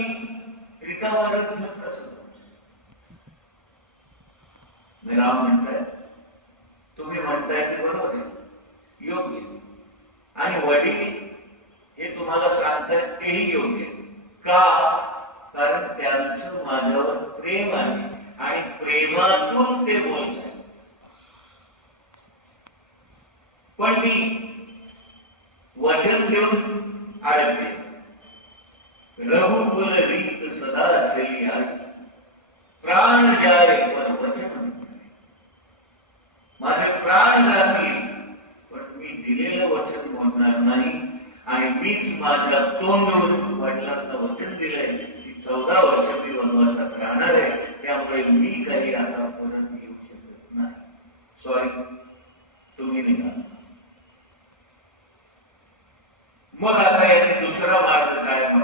मी रिकामा घेऊन कसं? राम म्हणताय, तुम्ही म्हणताय ते बरोबर आहे, योग्य. आणि वडील हे तुम्हाला सांगतायत तेही योग्य. का? कारण त्यांचं माझ्यावर प्रेम आहे आणि प्रेमातून ते बोलतात. पण मी वचन देऊन अडकले. रघुकुल रीत सदा चली आई, प्राण जाए पर वचन. माझे प्राण जातील पण मी दिलेलं वचन मोडणार नाही. आणि मीच माझ्या तोंडून वडिलांना वचन दिलंय की 14 वर्ष मी वनवासात राहणार आहे. त्यामुळे मी काही आता परत येऊ शकत नाही. सॉरी, तुम्ही निघा. मग आता याने दुसरा मार्ग काय?